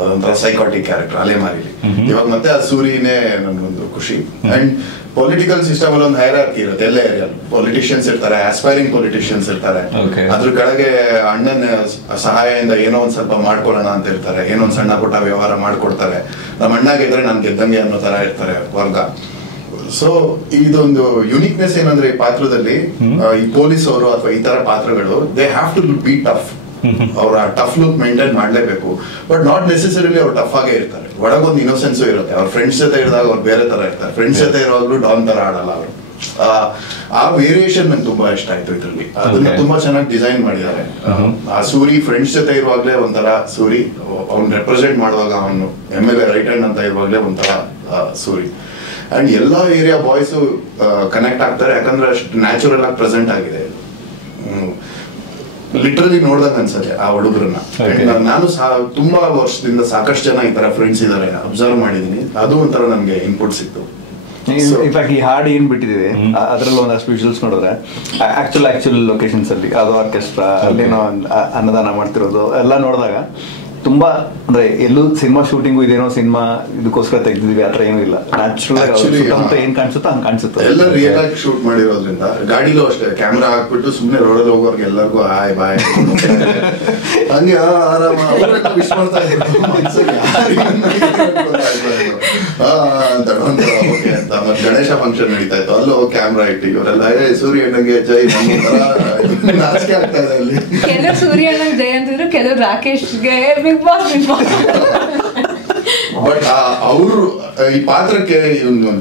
ಅದೊಂಥರ ಸೈಕಾಟಿಕ್ ಕ್ಯಾರೆಕ್ಟರ್ ಅಲೆಮಾರಿಲಿ. ಇವಾಗ ಮತ್ತೆ ಆ ಸೂರಿನೇ ನನ್ಗೊಂದು ಖುಷಿ. ಅಂಡ್ ಪೊಲಿಟಿಕಲ್ ಸಿಸ್ಟಮ್ ಅಲ್ಲಿ ಒಂದು ಹೈರಾರ್ಕಿ ಇರುತ್ತೆ ಎಲ್ಲ ಏರಿಯಾಲ್. ಪೊಲಿಟಿಷಿಯನ್ಸ್ ಇರ್ತಾರೆ, ಆಸ್ಪೈರಿಂಗ್ ಪೊಲಿಟಿಷಿಯನ್ಸ್ ಇರ್ತಾರೆ, ಅದ್ರ ಕೆಳಗೆ ಅಣ್ಣನ ಸಹಾಯದಿಂದ ಏನೋ ಒಂದ್ ಸ್ವಲ್ಪ ಮಾಡ್ಕೊಳ್ಳೋಣ ಅಂತ ಇರ್ತಾರೆ, ಏನೋ ಒಂದ್ ಸಣ್ಣ ಪುಟ್ಟ ವ್ಯವಹಾರ ಮಾಡ್ಕೊಡ್ತಾರೆ. ನಮ್ಮ ಅಣ್ಣ ಗೆದ್ರೆ ನಾನ್ ಗೆದ್ದಂಗೆ ಅನ್ನೋ ತರ ಇರ್ತಾರೆ ವರ್ಗ. ಸೊ ಇದೊಂದು ಯುನಿಕ್ನೆಸ್ ಏನಂದ್ರೆ ಈ ಪಾತ್ರದಲ್ಲಿ, ಈ ಪೊಲೀಸ್ ಅವರು ಅಥವಾ ಈ ತರ ಪಾತ್ರಗಳು they have to be tough. ಅವ್ರ ಟಫ್ ಲುಕ್ ಮೇಂಟೈನ್ ಮಾಡ್ಲೇಬೇಕು. ಬಟ್ ನಾಟ್ ನೆಸೆಸರಿಲಿ ಅವ್ರು ಟಫ್ ಆಗೇ ಇರ್ತಾರೆ. ಒಳಗೊಂದು ಇನ್ನೋಸೆನ್ಸ್ ಇರುತ್ತೆ. ಅವ್ರ ಫ್ರೆಂಡ್ಸ್ ಜೊತೆ ಇರಿದಾಗ ಅವ್ರು ಬೇರೆ ತರ ಇರ್ತಾರೆ. ಫ್ರೆಂಡ್ಸ್ ಜೊತೆ ಇರೋವಾಗ್ಲೂ ಡಾನ್ ತರ ಆಡಲ್ಲ ಅವರು. ಆ ವೇರಿಯೇಷನ್ ನಂಗೆ ತುಂಬಾ ಇಷ್ಟ ಆಯ್ತು ಇದ್ರಲ್ಲಿ. ಅದನ್ನ ತುಂಬಾ ಚೆನ್ನಾಗಿ ಡಿಸೈನ್ ಮಾಡಿದ್ದಾರೆ. ಆ ಸೂರಿ ಫ್ರೆಂಡ್ಸ್ ಜೊತೆ ಇರುವಾಗ್ಲೇ ಒಂಥರ ಸೂರಿ, ಅವ್ನು ರೆಪ್ರೆಸೆಂಟ್ ಮಾಡುವಾಗ ಅವನು MLA ರೈಟ್ ಹ್ಯಾಂಡ್ ಅಂತ ಇರುವಾಗ್ಲೇ ಒಂಥರ ಸೂರಿ. ಅಂಡ್ ಎಲ್ಲಾ ಏರಿಯಾ ಬಾಯ್ಸ್ ಕನೆಕ್ಟ್ ಆಗ್ತಾರೆ, ಯಾಕಂದ್ರೆ ಅಷ್ಟು ನ್ಯಾಚುರಲ್ ಆಗಿ ಪ್ರೆಸೆಂಟ್ ಆಗಿದೆ. ಲಿಟ್ರಲಿ ನೋಡ್ದಂಗ ಅನ್ಸತ್ತೆ ಆ ಹುಡುಗರನ್ನ. ನಾನು ತುಂಬಾ ವರ್ಷದಿಂದ ಸಾಕಷ್ಟು ಜನ ಈ ತರ ಫ್ರೆಂಡ್ಸ್ ಇದಾರೆ ಅಬ್ಸರ್ವ್ ಮಾಡಿದೀನಿ. ಅದು ಒಂಥರ ನನ್ಗೆ ಇನ್ಪುಟ್ ಸಿಕ್ತು. ಇನ್ಫ್ಯಾಕ್ಟ್ ಈ ಹಾಡು ಏನ್ ಬಿಟ್ಟಿದೆ ಅದ್ರಲ್ಲಿ ಒಂದಷ್ಟು ವಿಜುವಲ್ಸ್ ನೋಡಿದ್ರೆ ಆಕ್ಚುಲ್ ಲೊಕೇಶನ್ಸ್ ಅಲ್ಲಿ ಅದು ಆರ್ಕೆಸ್ಟ್ರಾ ಅಲ್ಲೇನೋ ಅನ್ನದಾನ ಮಾಡ್ತಿರೋದು ಎಲ್ಲ ನೋಡಿದಾಗ ತುಂಬಾ ಅಂದ್ರೆ ಎಲ್ಲೂ ಸಿನಿಮಾ ಶೂಟಿಂಗು ಇದೇನೋ ಸಿನಿಮಾ ಇದಕ್ಕೋಸ್ಕರ ತೆಗ್ದಿದೀವಿ ಆತರ ಏನೂ ಇಲ್ಲ. ನ್ಯಾಚುರಲ್ ಏನ್ ಕಾಣಿಸುತ್ತೋ ಹಂಗ್ ಕಾಣಿಸುತ್ತೆ. ಎಲ್ಲ ರಿಯಲ್ ಆಗಿ ಶೂಟ್ ಮಾಡಿರೋದ್ರಿಂದ ಗಾಡಿಲೂ ಅಷ್ಟೇ ಕ್ಯಾಮ್ರಾ ಹಾಕ್ಬಿಟ್ಟು ಸುಮ್ನೆ ರೋಡಲ್ಲಿ ಹೋಗೋರ್ಗೆ ಎಲ್ಲರಿಗೂ ಹಾಯ್ ಬಾಯ್ ಹಂಗೆ ಆರಾಮ ವಿಶ್ ಮಾಡ್ತಾ ಇದ್ರು. ಮತ್ತೆ ಗಣೇಶ ಫಂಕ್ಷನ್ ನಡೀತಾ ಇತ್ತು, ಅಲ್ಲೂ ಕ್ಯಾಮ್ರಾ ಇಟ್ಟು ಇವರೆಲ್ಲ ಸೂರ್ಯ ಅಣ್ಣಗೆ ಜೈ ನಾಚಿಕೆ ಆಗ್ತಾ ಇದೆ ಅಲ್ಲಿ. ಕೆಲವರು ಸೂರ್ಯ ಅಣ್ಣಗೆ ಜೈ ಅಂತಿದ್ರು, ಕೆಲವರು ರಾಕೇಶ್ಗೆ ಬಿಗ್ ಬಾಸ್. ಬಟ್ ಅವರು ಈ ಪಾತ್ರಕ್ಕೆ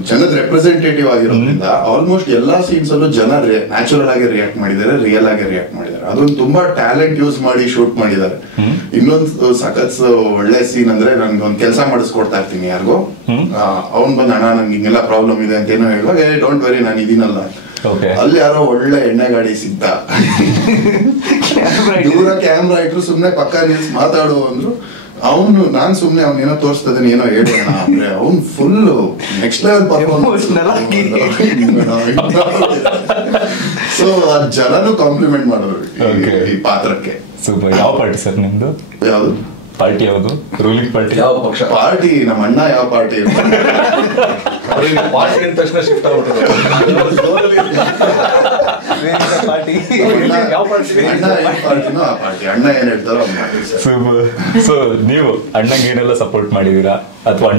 ಜನದ ರೆಪ್ರೆಸೆಂಟೇಟಿವ್ ಆಗಿರೋದ್ರಿಂದ ಆಲ್ಮೋಸ್ಟ್ ಎಲ್ಲಾ ಸೀನ್ಸ್ ಅಲ್ಲೂ ಜನ ನ್ಯಾಚುರಲ್ ಆಗಿ ರಿಯಾಕ್ಟ್ ಮಾಡಿದ್ದಾರೆ, ರಿಯಲ್ ಆಗಿ ರಿಯಾಕ್ಟ್ ಮಾಡಿದ್ದಾರೆ. ಅದೊಂದು ತುಂಬಾ ಟ್ಯಾಲೆಂಟ್ ಯೂಸ್ ಮಾಡಿ ಶೂಟ್ ಮಾಡಿದ್ದಾರೆ. ಇನ್ನೊಂದು ಸಖತ್ ಒಳ್ಳೆ ಸೀನ್ ಅಂದ್ರೆ ನನ್ಗೆ ಒಂದ್ ಕೆಲಸ ಮಾಡಿಸ್ಕೊಡ್ತಾ ಇರ್ತೀನಿ ಯಾರಿಗೋ, ಅವ್ನ್ ಬಂದ್ ಅಣ್ಣ ನನ್ಗೆ ಹಿಂಗೆಲ್ಲ ಪ್ರಾಬ್ಲಮ್ ಇದೆ ಅಂತ ಏನೋ ಹೇಳುವಾಗ ಡೋಂಟ್ ವೆರಿ ನಾನು ಇದೀನಲ್ಲ. ಅಲ್ಲಿ ಯಾರೋ ಒಳ್ಳೆ ಎಣ್ಣೆ ಗಾಡಿ ಸಿಗ್ತಾ ದೂರ ಕ್ಯಾಮ್ರಾ ಇಟ್ರು ಸುಮ್ನೆ ಪಕ್ಕ ನಿಲ್ಸ್ ಮಾತಾಡು ಅಂದ್ರು. ನಾನ್ ಸುಮ್ನೆ ಏನೋ ತೋರಿಸ್ತದನ್ ಏನೋ ಹೇಳೋಣ ಅಂದ್ರೆ ಅವ್ನು full next level performance. So ಆ ಜನನು ಕಾಂಪ್ಲಿಮೆಂಟ್ ಮಾಡೋರು ಈ ಪಾತ್ರಕ್ಕೆ. ಸೂಪರ್. ಯಾವ ಪಾರ್ಟಿ ಸರ್ ನಿಮ್ದು? ಯಾವ್ದು ಪಾರ್ಟಿ? ಯಾವ್ದು ರೂಲಿಂಗ್ ಪಾರ್ಟಿ? ಯಾವ ಪಕ್ಷ? ಪಾರ್ಟಿ ನಮ್ಮ ಅಣ್ಣ ಯಾವ ಪಾರ್ಟಿ ಪಾರ್ಟಿ ಅಂದ ತಕ್ಷಣ ಶಿಫ್ಟ್ ಆಗ್ಬಿಟ್ಟು ಅಣ್ಣ ಏನ್ ಹೇಳ್ತಾರೋ ಸೊ ನೀವು ಅಣ್ಣಂಗೆ ಏನೆಲ್ಲ ಸಪೋರ್ಟ್ ಮಾಡಿದೀರಾ ಅಥವಾ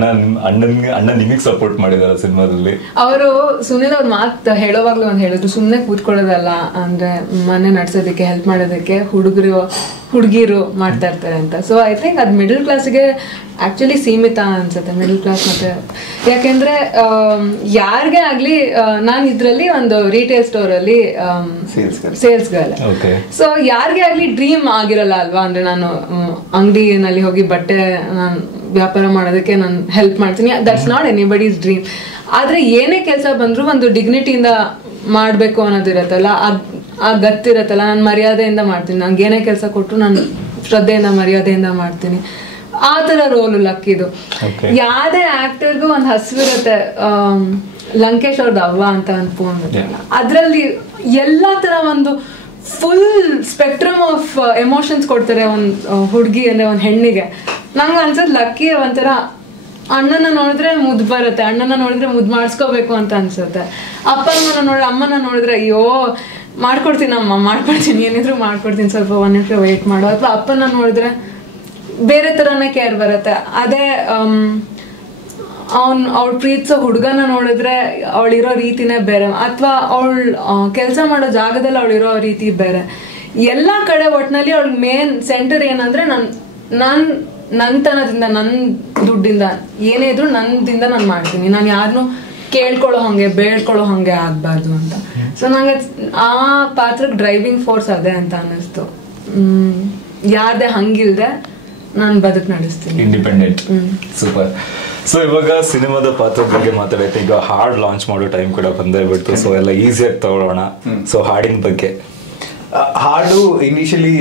ಅಣ್ಣ ನಿಮಗ್ ಸಪೋರ್ಟ್ ಮಾಡಿದಾರ ಸಿನಿಮಾದಲ್ಲಿ? ಅವರು ಸುನಿಲ್ ಅವ್ರ ಮಾತು ಹೇಳೋವಾಗ್ಲೂ ಒಂದ್ ಹೇಳಿದ್ರು, ಸುಮ್ನೆ ಕೂತ್ಕೊಳ್ಳೋದಲ್ಲ ಅಂದ್ರೆ ಮನೆ ನಡ್ಸೋದಕ್ಕೆ ಹೆಲ್ಪ್ ಮಾಡೋದಕ್ಕೆ ಹುಡುಗಿರು ಮಾಡ್ತಾ ಇರ್ತಾರೆ ಅಂತ. ಸೊ ಐ ಥಿಂಕ್ ಅದ್ ಮಿಡಲ್ ಕ್ಲಾಸ್ಗೆ ಆಕ್ಚುಲಿ ಸೀಮಿತ ಅನ್ಸುತ್ತೆ, ಮಿಡಲ್ ಕ್ಲಾಸ್. ಮತ್ತೆ ಯಾಕೆಂದ್ರೆ ಯಾರಿಗೆ ಆಗ್ಲಿ, ನಾನ್ ಇದ್ರಲ್ಲಿ ಒಂದು ರಿಟೇಲ್ ಸ್ಟೋರ್ ಅಲ್ಲಿ ಸೇಲ್ಸ್ ಗರ್ಲ್. ಸೊ ಯಾರಿಗೆ ಆಗ್ಲಿ ಡ್ರೀಮ್ ಆಗಿರಲ್ಲ ಅಲ್ವಾ, ಅಂದ್ರೆ ನಾನು ಅಂಗಡಿನಲ್ಲಿ ಹೋಗಿ ಬಟ್ಟೆ ನಾನು ವ್ಯಾಪಾರ ಮಾಡೋದಕ್ಕೆ ನಾನು ಹೆಲ್ಪ್ ಮಾಡ್ತೀನಿ, ದಟ್ಸ್ ನಾಟ್ ಎನಿಬಡೀಸ್ ಡ್ರೀಮ್. ಆದ್ರೆ ಏನೇ ಕೆಲಸ ಬಂದ್ರು ಒಂದು ಡಿಗ್ನಿಟಿಯಿಂದ ಮಾಡ್ಬೇಕು ಅನ್ನೋದಿರತ್ತಲ್ಲ, ಆ ಗತ್ತಿರತ್ತಲ್ಲ, ನಾನು ಮರ್ಯಾದೆಯಿಂದ ಮಾಡ್ತೀನಿ. ನಂಗೆ ಏನೇ ಕೆಲಸ ಕೊಟ್ಟರು ನಾನು ಶ್ರದ್ಧೆಯಿಂದ ಮರ್ಯಾದೆಯಿಂದ ಮಾಡ್ತೀನಿ. ಆ ತರ ರೋಲು ಲಕ್ಕಿದು. ಯಾವ್ದೇ ಆಕ್ಟರ್ಗೂ ಒಂದ್ ಹಸಿವಿರುತ್ತೆ. ಲಂಕೇಶ್ ಅವ್ರದ್ದು ಅವ್ವ ಅಂತ ಒಂದು ಫೋನ್ ಅದ್ರಲ್ಲಿ ಎಲ್ಲಾ ತರ ಒಂದು ಫುಲ್ ಸ್ಪೆಕ್ಟ್ರಮ್ ಆಫ್ ಎಮೋಷನ್ಸ್ ಕೊಡ್ತಾರೆ ಒಂದ್ ಹುಡುಗಿ ಅಂದ್ರೆ ಒಂದ್ ಹೆಣ್ಣಿಗೆ. ನಂಗೆ ಅನ್ಸದ್ ಲಕ್ಕಿ ಒಂಥರ ಅಣ್ಣನ ನೋಡಿದ್ರೆ ಮುದ್ದು ಬರುತ್ತೆ, ಅಣ್ಣನ ನೋಡಿದ್ರೆ ಮುದ್ದು ಮಾಡಿಸ್ಕೋಬೇಕು ಅಂತ ಅನ್ಸುತ್ತೆ. ಅಮ್ಮನ ನೋಡಿದ್ರೆ ಅಯ್ಯೋ ಮಾಡ್ಕೊಡ್ತೀನಿ ಅಮ್ಮ, ಮಾಡ್ಕೊಡ್ತೀನಿ, ಏನಿದ್ರು ಮಾಡ್ಕೊಡ್ತೀನಿ, ಸ್ವಲ್ಪ 1 ನಿಮಿಷ ವೇಟ್ ಮಾಡು. ಅಥವಾ ಅಪ್ಪನ ನೋಡಿದ್ರೆ ಬೇರೆ ತರನೇ ಕೇರ್ ಬರುತ್ತೆ. ಅದೇ ಅವಳ ಪ್ರೀತಿಸೋ ಹುಡುಗನ ನೋಡಿದ್ರೆ ಅವಳಿರೋ ರೀತಿನೇ ಬೇರೆ, ಅಥವಾ ಕೆಲಸ ಮಾಡೋ ಜಾಗದಲ್ಲಿ ಅವಳಿರೋ ರೀತಿ ಬೇರೆ. ಎಲ್ಲಾ ಕಡೆ ಒಟ್ನಲ್ಲಿ ಅವಳ ಮೇನ್ ಸೆಂಟರ್ ಏನಂದ್ರೆ ನನ್ತನದಿಂದ, ನನ್ನ ದುಡ್ಡಿಂದ ಏನೇ ಇದ್ರು ನನ್ನಿಂದ ನಾನು ಮಾಡ್ತೀನಿ, ನಾನು ಯಾರನ್ನು ಕೇಳ್ಕೊಳ್ಳೋ ಹಂಗೆ ಬೇಡ್ಕೊಳ್ಳೋ ಹಂಗೆ ಆಗ್ಬಾರ್ದು ಅಂತ. ಸೊ ನಂಗೆ ಆ ಪಾತ್ರಕ್ಕೆ ಡ್ರೈವಿಂಗ್ ಫೋರ್ಸ್ ಅದೇ ಅಂತ ಅನ್ನಿಸ್ತು. ಯಾರದೇ ಹಂಗಿಲ್ದೆ ನಾನು ಬದುಕು ನಡೆಸ್ತೀನಿ. ಇಂಡಿಪೆಂಡೆಂಟ್. ಸೂಪರ್. ಸೊ ಇವಾಗ ಸಿನಿಮಾದ ಪಾತ್ರದ ಬಗ್ಗೆ ಮಾತಾಡೈತೆ. ಈಗ ಹಾಡ್ ಲಾಂಚ್ ಮಾಡೋ ಟೈಮ್ ಕೂಡ ಬಂದೇ ಬಿಡ್ತು. ಸೊ ಎಲ್ಲ ಈಸಿಯಾಗಿ ತಗೊಳ್ಳೋಣ. ಸೊ ಹಾಡಿನ ಬಗ್ಗೆ ಹಾಡು ಇನಿಷಿಯಲಿ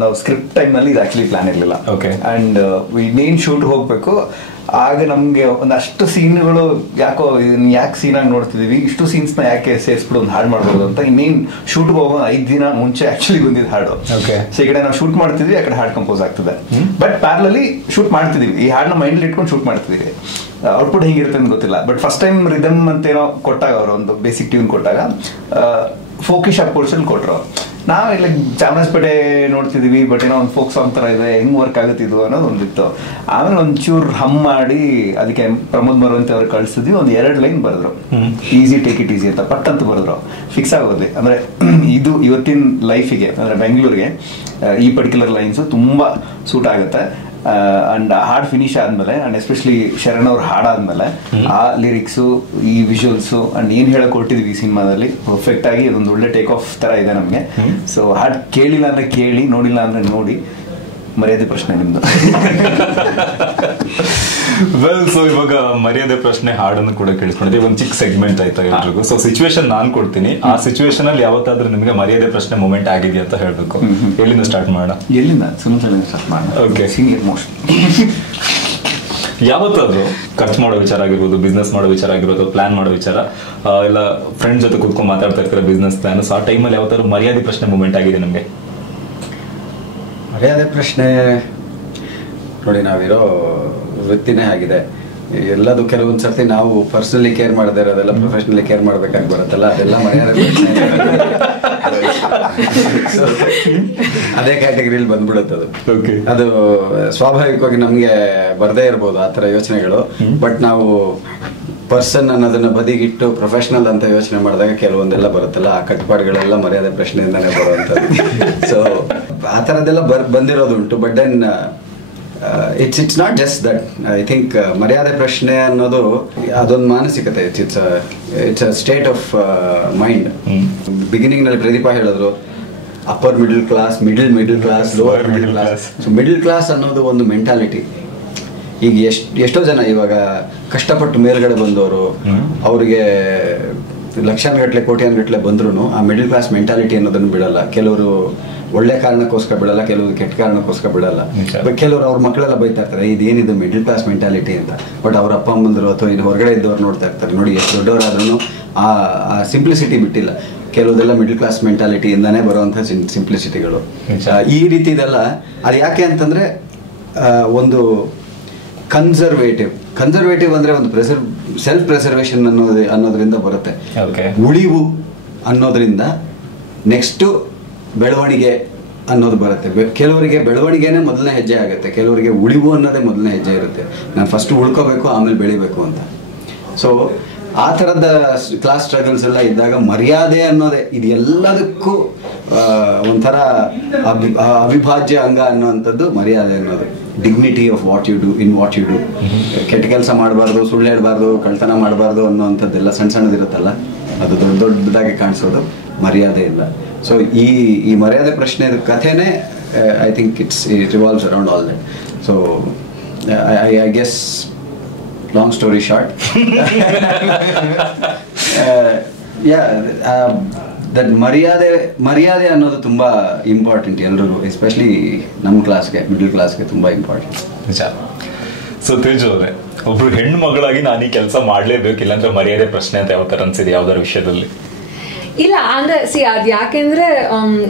ನಾವು ಸ್ಕ್ರಿಪ್ಟ್ ಟೈಮ್ ನಲ್ಲಿ ಇದು ಆಕ್ಚುಲಿ ಪ್ಲಾನ್ ಇರಲಿಲ್ಲ. ಓಕೆ. ಅಂಡ್ ಇನ್ನೇನ್ ಶೂಟ್ ಹೋಗ್ಬೇಕು ಆಗ ನಮ್ಗೆ ಒಂದಷ್ಟು ಸೀನ್ಗಳು ಯಾಕೋ ಯಾಕೆ ಸೀನಾಗಿ ನೋಡ್ತಿದೀವಿ, ಇಷ್ಟು ಸೀನ್ಸ್ ನ ಯಾಕೆ ಸೇರಿಸ್ಬಿಟ್ಟು ಒಂದು ಹಾಡು ಮಾಡ್ಬೋದು ಅಂತ ಇನ್ನೇನ್ ಶೂಟ್ ಹೋಗೋ 5 ದಿನ ಮುಂಚೆ ಆಕ್ಚುಲಿ ಬಂದಿದ್ದು ಹಾಡು. ಸೊ ಈ ಕಡೆ ನಾವು ಶೂಟ್ ಮಾಡ್ತಿದ್ವಿ, ಆ ಕಡೆ ಹಾಡು ಕಂಪೋಸ್ ಆಗ್ತದೆ. ಬಟ್ ಪ್ಯಾರಲಲ್ಲಿ ಶೂಟ್ ಮಾಡ್ತಿದೀವಿ, ಈ ಹಾಡನ್ನ ಮೈಂಡ್ ಇಟ್ಕೊಂಡು ಶೂಟ್ ಮಾಡ್ತಿದೀವಿ. ಔಟ್ಪುಟ್ ಹೆಂಗಿರುತ್ತೆ ಅಂತ ಗೊತ್ತಿಲ್ಲ. ಬಟ್ ಫಸ್ಟ್ ಟೈಮ್ ರಿದಮ್ ಅಂತೇನೋ ಕೊಟ್ಟಾಗ ಅವರು ಒಂದು ಬೇಸಿಕ್ ಟ್ಯೂನ್ ಕೊಟ್ಟಾಗ ಫೋಕಿಶ್ ಅಪ್ರೋಚಲ್ಲಿ ಕೊಟ್ರು. ನಾವು ಇಲ್ಲ ಚಾಮರಾಜಪೇಟೆ ನೋಡ್ತಿದೀವಿ, ಬಟ್ ಏನೋ ಒಂದು ಫೋಕ್ ಸಾಂಗ್ ತರ ಇದೆ, ಹೆಂಗ್ ವರ್ಕ್ ಆಗುತ್ತಿದ್ವು ಅನ್ನೋದು ಒಂದಿತ್ತು. ಆಮೇಲೆ ಒಂಚೂರು ಹಮ್ ಮಾಡಿ ಅದಕ್ಕೆ ಪ್ರಮೋದ್ ಮರವಂತಿ ಅವ್ರಿಗೆ ಕಳಿಸಿದ್ವಿ. ಒಂದು 2 ಲೈನ್ ಬರೆದ್ರು, ಈಸಿ ಟೇಕ್ ಇಟ್ ಈಸಿ ಅಂತ ಪಟ್ಟಂತ ಬರೆದ್ರು. ಫಿಕ್ಸ್ ಆಗೋದ್ವಿ. ಅಂದ್ರೆ ಇದು ಇವತ್ತಿನ ಲೈಫಿಗೆ ಅಂದ್ರೆ ಬೆಂಗಳೂರಿಗೆ ಈ ಪರ್ಟಿಕ್ಯುಲರ್ ಲೈನ್ಸ್ ತುಂಬಾ ಸೂಟ್ ಆಗುತ್ತೆ. ಅಂಡ್ ಹಾಡ್ ಫಿನಿಶ್ ಆದ್ಮೇಲೆ ಅಂಡ್ ಎಸ್ಪೆಷಲಿ ಶರಣ್ ಅವ್ರ ಹಾಡಾದ್ಮೇಲೆ ಆ ಲಿರಿಕ್ಸು, ಈ ವಿಜುವಲ್ಸು ಅಂಡ್ ಏನ್ ಹೇಳಕ್ ಹೊರಟಿದ್ವಿ ಈ ಸಿನಿಮಾದಲ್ಲಿ ಪರ್ಫೆಕ್ಟ್ ಆಗಿ ಅದೊಂದು ಒಳ್ಳೆ ಟೇಕ್ ಆಫ್ ತರ ಇದೆ ನಮ್ಗೆ. ಸೊ ಹಾಡ್ ಕೇಳಿಲ್ಲ ಅಂದ್ರೆ ಕೇಳಿ, ನೋಡಿಲ್ಲ ಅಂದ್ರೆ ನೋಡಿ. ಮರ್ಯಾದೆ ಪ್ರಶ್ನೆ ನಿಮ್ದು. ವೆಲ್, ಸೊ ಇವಾಗ ಮರ್ಯಾದೆ ಪ್ರಶ್ನೆ ಹಾಡನ್ನು ಕೂಡ ಕೇಳಿಸ್ಕೊಂಡಿದ್ದೆ. ಒಂದು ಚಿಕ್ಕ ಸೆಗ್ಮೆಂಟ್ ಆಯ್ತಾ ಎಲ್ರಿಗೂ. ಸೊ ಸಿಚುವೇಶನ್ ನಾನ್ ಕೊಡ್ತೀನಿ, ಆ ಸಿಚುವೇಶನ್ ಅಲ್ಲಿ ಯಾವತ್ತಾದ್ರೂ ನಿಮಗೆ ಮರ್ಯಾದೆ ಪ್ರಶ್ನೆ ಮೂಮೆಂಟ್ ಆಗಿದೆಯಾ ಅಂತ ಹೇಳ್ಬೇಕು. ಎಲ್ಲಿಂದ ಸ್ಟಾರ್ಟ್ ಮಾಡೋಣ? ಎಲ್ಲಿಂದ? ಸುಮ್ಮನೆ ಸ್ಟಾರ್ಟ್ ಮಾಡೋಣ. ಓಕೆ. Senior most. ಯಾವತ್ತಾದ್ರೂ ಖರ್ಚು ಮಾಡೋ ವಿಚಾರ ಆಗಿರ್ಬೋದು, ಬಿಸ್ನೆಸ್ ಮಾಡೋ ವಿಚಾರ ಆಗಿರ್ಬೋದು, ಪ್ಲಾನ್ ಮಾಡೋ ವಿಚಾರ, ಇಲ್ಲ ಫ್ರೆಂಡ್ ಜೊತೆ ಕೂತ್ಕೊಂಡು ಮಾತಾಡ್ತಾ ಇರ್ತಾರೆ ಬಿಸ್ನೆಸ್ ಪ್ಲಾನ್, ಆ ಟೈಮಲ್ಲಿ ಯಾವತ್ತಾದ್ರೂ ಮರ್ಯಾದೆ ಪ್ರಶ್ನೆ ಮೂಮೆಂಟ್ ಆಗಿದೆ ನಮಗೆ? ಮರ್ಯಾದೆ ಪ್ರಶ್ನೆ ನೋಡಿ, ನಾವಿರೋ ವೃತ್ತಿನೇ ಆಗಿದೆ. ಎಲ್ಲದು ಕೆಲವೊಂದು ಸರ್ತಿ ನಾವು ಪರ್ಸನಲಿ ಕೇರ್ ಮಾಡದೇ ಇರೋದೆಲ್ಲ ಪ್ರೊಫೆಷನಲಿ ಕೇರ್ ಮಾಡ್ಬೇಕಾಗಿ ಬರುತ್ತಲ್ಲ, ಅದೆಲ್ಲ ಮರ್ಯಾದೆ ಪ್ರಶ್ನೆ. ಅದೇ ಕ್ಯಾಟಗರಿಯಲ್ಲಿ ಬಂದ್ಬಿಡುತ್ತೆ ಅದು. ಅದು ಸ್ವಾಭಾವಿಕವಾಗಿ ನಮ್ಗೆ ಬರ್ದೇ ಇರ್ಬೋದು ಆ ಥರ ಯೋಚನೆಗಳು. ಬಟ್ ನಾವು ಪರ್ಸನ್ ಅನ್ನೋದನ್ನ ಬದಿಗಿಟ್ಟು ಪ್ರೊಫೆಷನಲ್ ಅಂತ ಯೋಚನೆ ಮಾಡಿದಾಗ ಕೆಲವೊಂದೆಲ್ಲ ಬರುತ್ತಲ್ಲ, ಆ ಕಟ್ಪಾಡುಗಳೆಲ್ಲ ಮರ್ಯಾದೆ ಪ್ರಶ್ನೆಯಿಂದಾನೇ ಬರುವಂಥದ್ದು. ಸೊ ಆ ಥರದ್ದೆಲ್ಲ ಬಂದಿರೋದುಂಟು. But then it's not just that. I think ಮರ್ಯಾದೆ ಪ್ರಶ್ನೆ ಅನ್ನೋದು ಅದೊಂದು ಮಾನಸಿಕತೆ. It's a state of mind. Beginning ನಲ್ಲಿ ಪ್ರದೀಪ ಹೇಳಿದ್ರು upper middle class, middle class, lower middle class. So middle class ಅನ್ನೋದು ಒಂದು ಮೆಂಟಾಲಿಟಿ. ಈಗ ಎಷ್ಟೋ ಜನ ಇವಾಗ ಕಷ್ಟಪಟ್ಟು ಮೇಲ್ಗಡೆ ಬಂದವರು, ಅವರಿಗೆ ಲಕ್ಷಾನುಗಟ್ಟಲೆ ಕೋಟ್ಯಾನುಗಟ್ಟಲೆ ಬಂದ್ರು ಆ ಮಿಡಲ್ ಕ್ಲಾಸ್ ಮೆಂಟಾಲಿಟಿ ಅನ್ನೋದನ್ನು ಬಿಡಲ್ಲ. ಕೆಲವರು ಒಳ್ಳೆ ಕಾರಣಕ್ಕೋಸ್ಕರ ಬಿಡಲ್ಲ, ಕೆಲವರು ಕೆಟ್ಟ ಕಾರಣಕ್ಕೋಸ್ಕರ ಬಿಡಲ್ಲ. ಕೆಲವರು ಅವ್ರ ಮಕ್ಕಳೆಲ್ಲ ಬೈತಾ ಇರ್ತಾರೆ ಇದೇನಿದು ಮಿಡಲ್ ಕ್ಲಾಸ್ ಮೆಂಟಾಲಿಟಿ ಅಂತ. ಬಟ್ ಅವ್ರ ಅಪ್ಪ ಅಮ್ಮಂದರು ಅಥವಾ ಇಲ್ಲಿ ಹೊರಗಡೆ ಇದ್ದವ್ರು ನೋಡ್ತಾ ಇರ್ತಾರೆ, ನೋಡಿ ಎಷ್ಟು ದೊಡ್ಡವರಾದ್ರೂ ಆ ಸಿಂಪ್ಲಿಸಿಟಿ ಬಿಟ್ಟಿಲ್ಲ. ಕೆಲವುದೆಲ್ಲ ಮಿಡಲ್ ಕ್ಲಾಸ್ ಮೆಂಟಾಲಿಟಿಯಿಂದಾನೇ ಬರುವಂಥ ಸಿಂಪ್ಲಿಸಿಟಿಗಳು. ಈ ರೀತಿ ಇದೆಲ್ಲ ಅದು ಯಾಕೆ ಅಂತಂದ್ರೆ ಒಂದು ಕನ್ಸರ್ವೇಟಿವ್ ಅಂದ್ರೆ ಒಂದು ಸೆಲ್ಫ್ ಪ್ರೆಸರ್ವೇಷನ್ ಅನ್ನೋದ್ರಿಂದ ಬರುತ್ತೆ. ಉಳಿವು ಅನ್ನೋದ್ರಿಂದ ನೆಕ್ಸ್ಟ್ ಬೆಳವಣಿಗೆ ಅನ್ನೋದು ಬರುತ್ತೆ. ಕೆಲವರಿಗೆ ಬೆಳವಣಿಗೆನೇ ಮೊದಲನೇ ಹೆಜ್ಜೆ ಆಗುತ್ತೆ, ಕೆಲವರಿಗೆ ಉಳಿವು ಅನ್ನೋದೇ ಮೊದಲನೇ ಹೆಜ್ಜೆ ಇರುತ್ತೆ. ನಾನು ಫಸ್ಟ್ ಉಳ್ಕೋಬೇಕು ಆಮೇಲೆ ಬೆಳಿಬೇಕು ಅಂತ. ಸೊ ಆ ಥರದ ಕ್ಲಾಸ್ ಸ್ಟ್ರಗಲ್ಸ್ ಎಲ್ಲ ಇದ್ದಾಗ ಮರ್ಯಾದೆ ಅನ್ನೋದೇ ಇದು ಎಲ್ಲದಕ್ಕೂ ಒಂಥರ ಅವಿಭಾಜ್ಯ ಅಂಗ ಅನ್ನೋವಂಥದ್ದು ಮರ್ಯಾದೆ ಅನ್ನೋದು. Dignity of what you do in what you do. ಕೆಟ್ಟ ಕೆಲಸ ಮಾಡಬಾರ್ದು, ಸುಳ್ಳು ಹೇಳ್ಬಾರ್ದು, ಕಳ್ತನ ಮಾಡಬಾರ್ದು ಅನ್ನೋವಂಥದ್ದೆಲ್ಲ ಸಣ್ಣದಿರುತ್ತಲ್ಲ, ಅದು ದೊಡ್ಡದಾಗಿ ಕಾಣಿಸೋದು ಮರ್ಯಾದೆ ಇಲ್ಲ. ಸೊ ಈ ಮರ್ಯಾದೆ ಪ್ರಶ್ನೆ ಕಥೆನೇ I think it revolves around all that. So I guess long story short, that ಮರ್ಯಾದೆ ಅನ್ನೋದು ತುಂಬಾ ಇಂಪಾರ್ಟೆಂಟ್ ಎಲ್ರಿಗೂ, ಎಸ್ಪೆಷಲಿ ನಮ್ಮ ಕ್ಲಾಸ್ಗೆ, ಮಿಡಲ್ ಕ್ಲಾಸ್ಗೆ ತುಂಬಾ ಇಂಪಾರ್ಟೆಂಟ್. ಸೊ ತೇಜು ಅವರೇ, ಒಬ್ರು ಹೆಣ್ಣು ಮಗಳಾಗಿ ನಾನು ಈ ಕೆಲಸ ಮಾಡ್ಲೇಬೇಕಿಲ್ಲ ಅಂದ್ರೆ ಮರ್ಯಾದೆ ಪ್ರಶ್ನೆ ಅಂತ ಯಾವ ತರ ಅನ್ಸಿದೆ ಯಾವ್ದಾರ ವಿಷಯದಲ್ಲಿ? ಇಲ್ಲ ಅಂದ್ರೆ ಅದ್ ಯಾಕೆಂದ್ರೆ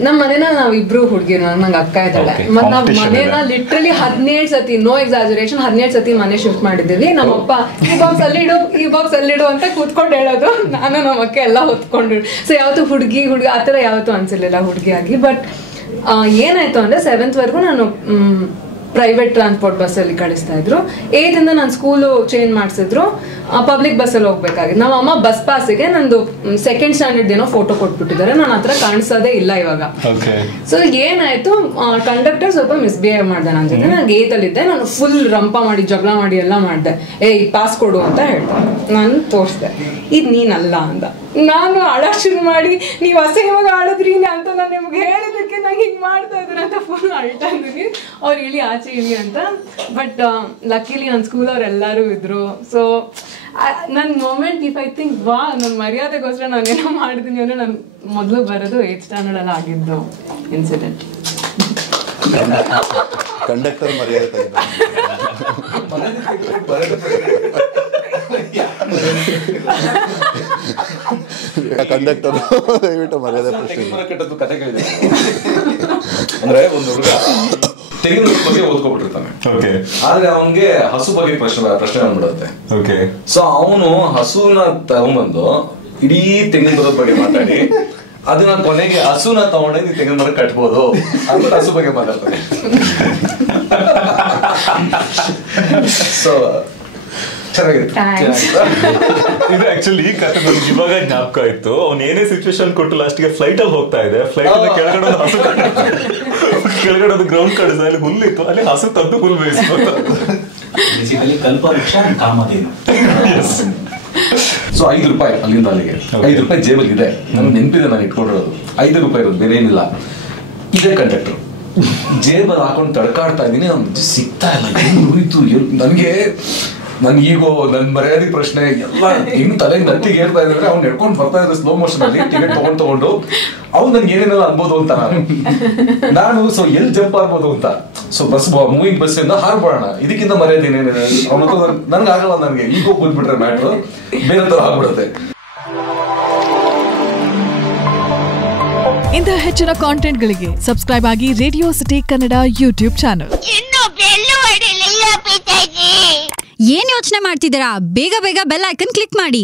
ನಮ್ ಮನೇನ ನಾವಿಬ್ರು ಹುಡುಗಿರು, ನಂಗೆ ಅಕ್ಕ ಇದ್ದಾಳೆ. ಮತ್ ನಾವ್ ಮನೇನ ಲಿಟ್ರಲಿ 17 ಸತಿ, ನೋ ಎಕ್ಸಾಜರೇಷನ್, 17 ಸತಿ ಮನೆ ಶಿಫ್ಟ್ ಮಾಡಿದ್ದೀವಿ. ನಮ್ಮಪ್ಪ ಈ ಬಾಕ್ಸ್ ಅಲ್ಲಿಡು ಅಂತ ಕೂತ್ಕೊಂಡು ಹೇಳೋದು, ನಾನು ನಮ್ಮ ಅಕ್ಕ ಎಲ್ಲ ಹೊತ್ಕೊಂಡು. ಸೊ ಯಾವತ್ತು ಹುಡುಗಿ ಆತರ ಯಾವತ್ತೂ ಅನ್ಸಿರ್ಲಿಲ್ಲ ಹುಡುಗಿಯಾಗಿ. ಬಟ್ ಏನಾಯ್ತು ಅಂದ್ರೆ 7th ವರೆಗೂ ನಾನು ಪ್ರೈವೇಟ್ ಟ್ರಾನ್ಸ್ಪೋರ್ಟ್ ಬಸ್ಸಲ್ಲಿ ಕಳಿಸ್ತಾ ಇದ್ರು. 8th ಇಂದ ನಾನು ಸ್ಕೂಲು ಚೇಂಜ್ ಮಾಡಿಸಿದ್ರು, ಪಬ್ಲಿಕ್ ಬಸ್ಸಲ್ಲಿ ಹೋಗ್ಬೇಕಾಗಿತ್ತು. ನಮ್ಮ ಅಮ್ಮ ಬಸ್ ಪಾಸಿಗೆ ನಂದು 2nd ಸ್ಟ್ಯಾಂಡರ್ಡ್ ಏನೋ ಫೋಟೋ ಕೊಟ್ಬಿಟ್ಟಿದ್ದಾರೆ, ನನ್ನ ಹತ್ರ ಕಾಣಿಸೋದೇ ಇಲ್ಲ ಇವಾಗ. ಸೊ ಏನಾಯ್ತು, ಕಂಡಕ್ಟರ್ ಸ್ವಲ್ಪ ಮಿಸ್ಬಿಹೇವ್ ಮಾಡ್ದೆ ನನ್ನ ಜೊತೆ. ನಾನು 8th ಅಲ್ಲಿದ್ದೆ, ನಾನು ಫುಲ್ ರಂಪ ಮಾಡಿ ಜಗಳ ಮಾಡಿ ಎಲ್ಲ ಮಾಡಿದೆ. ಈ ಪಾಸ್ ಕೊಡು ಅಂತ ಹೇಳ್ದೆ. ನಾನು ತೋರಿಸ್ದೆ, ಇದು ನೀನಲ್ಲ ಅಂದ. ನಾನು ಅಳಕ್ ಶುರು ಮಾಡಿ, ನೀವು ಅಸಹ್ಯವಾಗಿ ಆಡಿದ್ರಿ ಅಂತ ನಾನು ನಿಮ್ಗೆ ಹೇಳಿದಕ್ಕೆ ನಂಗೆ ಹಿಂಗೆ ಮಾಡ್ತಾ ಇದ್ರು ಅಂತ ಫುಲ್ ಅಳ್ತಾ ಇದ್ದೀನಿ. ಅವ್ರು ಇಳಿ ಆಚೆ ಇಳಿ ಅಂತ. ಬಟ್ ಲಕ್ಕಿಲಿ ನನ್ನ ಸ್ಕೂಲ್ ಅವ್ರು ಎಲ್ಲರೂ ಇದ್ರು. ಸೊ ನನ್ನ ಮೊಮೆಂಟ್ ಇಫ್ ಐ ಥಿಂಕ್ ನನ್ನ ಮರ್ಯಾದೆಗೋಸ್ಕರ ನಾನು ಏನೋ ಮಾಡಿದ್ದೀನಿ ಅಂದ್ರೆ ನಾನು ಮೊದಲು ಬರೋದು 8th ಸ್ಟ್ಯಾಂಡರ್ಡ್ ಅಲ್ಲಿ ಆಗಿದ್ದು ಇನ್ಸಿಡೆಂಟ್. ಕಂಡಕ್ಟರ್ ಮರ್ಯಾದೆ ಕಂಡಕ್ಟರ್ ದಯವಿಟ್ಟು ಮರ್ಯಾದೆ ಕತೆ ಕೇಳಿದೆ. ಅಂದ್ರೆ ಒಂದು ಹುಡುಗ ತೆಂಗಿನ ಬಗ್ಗೆ ಓದ್ಕೊಬಿಟ್ಟಿರ್ತಾನೆ, ಆದ್ರೆ ಅವನ್ಗೆ ಹಸು ಬಗ್ಗೆ ಪ್ರಶ್ನೆ ಬಂದ್ಬಿಡುತ್ತೆ. ಸೊ ಅವನು ಹಸುನ ತಗೊಂಡ್ಬಂದು ಇಡೀ ತೆಂಗಿನ ಮರದ ಬಗ್ಗೆ ಮಾತಾಡಿ ಅದನ್ನ ಕೊನೆಗೆ ಹಸುನ ತಗೊಂಡೋಗಿ ತೆಂಗಿನ ಮರ ಕಟ್ಬೋದು ಅಂತ ಹಸು ಬಗ್ಗೆ ಮಾತಾಡ್ತಾನೆ. ಸೊ ಇದು ಆಕ್ಚುಲಿ ಈ ಕತೆ ನನಗೆ ಇವಾಗ ಜ್ಞಾಪಕ ಆಯ್ತು. ಅವ್ನು ಏನೇ ಸಿಚುವೇಶನ್ ಕೊಟ್ಟು ಲಾಸ್ಟ್ಗೆ ಫ್ಲೈಟ್ ಅಲ್ಲಿ ಹೋಗ್ತಾ ಇದೆ, ಫ್ಲೈಟ್ ಅಲ್ಲಿ ಕೆಳಗಡೆ ಒಂದು ಹಸು ಕೆಳಗಡೆ ಒಂದು ಗ್ರೌಂಡ್ ಕಾಣಿಸ್ತಾ ಅಲ್ಲಿ ಹುಲ್ಲಿತ್ತು, ಅಲ್ಲಿ ಹಸು ತಂದು ಹುಲ್ಲು ಬೇಯಿಸ್ಬೋದು. ಸೊ 5 ರೂಪಾಯಿ ಅಲ್ಲಿಂದ ಅಲ್ಲಿಗೆ 5 ರೂಪಾಯಿ ಜೇಬಲ್ಲಿ ಇದೆ, ನನಗೆ ನೆನಪಿದೆ, ನಾನು ಇಟ್ಕೊಂಡಿರೋದು 5 ರೂಪಾಯಿ ಇರೋದು, ಬೇರೆ ಏನಿಲ್ಲ. ಇದೇ ಕಂಡಕ್ಟರ್ ಜೇಬಲ್ಲಿ ಹಾಕೊಂಡು ತಡ್ಕಾಡ್ತಾ ಇದ್ದೀನಿ, ಅವ್ನು ಸಿಗ್ತಾ ಇಲ್ಲ, ಏನು ಉಳಿತು ನನ್ಗೀಗೋ ನನ್ ಮರ್ಯಾದೆ ಪ್ರಶ್ನೆ ಎಲ್ಲ ಹೆಂಗ್ ತಲೆಗೆ ನತ್ತಿಗೆ ಹೇಳ್ತಾ ಇದ್ರೆ ಅವ್ನು ನಡ್ಕೊಂಡು ಬರ್ತಾ ಇದ್ರೆ ಸ್ಲೋ ಮೋಷನ್ ಅಲ್ಲಿ ಟಿಕೆಟ್ ತಗೊಂಡು ಅವ್ನು ನನ್ಗೆ ಏನೇನೆಲ್ಲ ಅನ್ಬೋದು ಅಂತ ನಾನು ಸೊ ಎಲ್ಲಿ ಜಂಪ್ ಆಗ್ಬೋದು ಅಂತ. ಸೊ ಮೂವಿಂಗ್ ಬಸ್ ಇಂದ ಹಾರ್ಬೋಣ, ಇದಕ್ಕಿಂತ ಮರ್ಯಾದೆ ಏನೇನಿದೆ ಅವನ ಹತ್ರ ನನ್ಗೆ ಆಗಲ್ಲ, ನನ್ಗೆ ಈಗೋ ಬಂದ್ಬಿಟ್ರೆ ಮ್ಯಾಟ್ರು ಬೇರೆ ತರ ಆಗ್ಬಿಡುತ್ತೆ. ಇಂತಹ ಹೆಚ್ಚಿನ ಕಾಂಟೆಂಟ್ಗಳಿಗೆ ಸಬ್ಸ್ಕ್ರೈಬ್ ಆಗಿ radio city Kannada YouTube channel. ಏನ್ ಯೋಚನೆ ಮಾಡ್ತಿದ್ದೀರಾ? ಬೇಗ ಬೇಗ ಬೆಲ್ ಐಕನ್ ಕ್ಲಿಕ್ ಮಾಡಿ.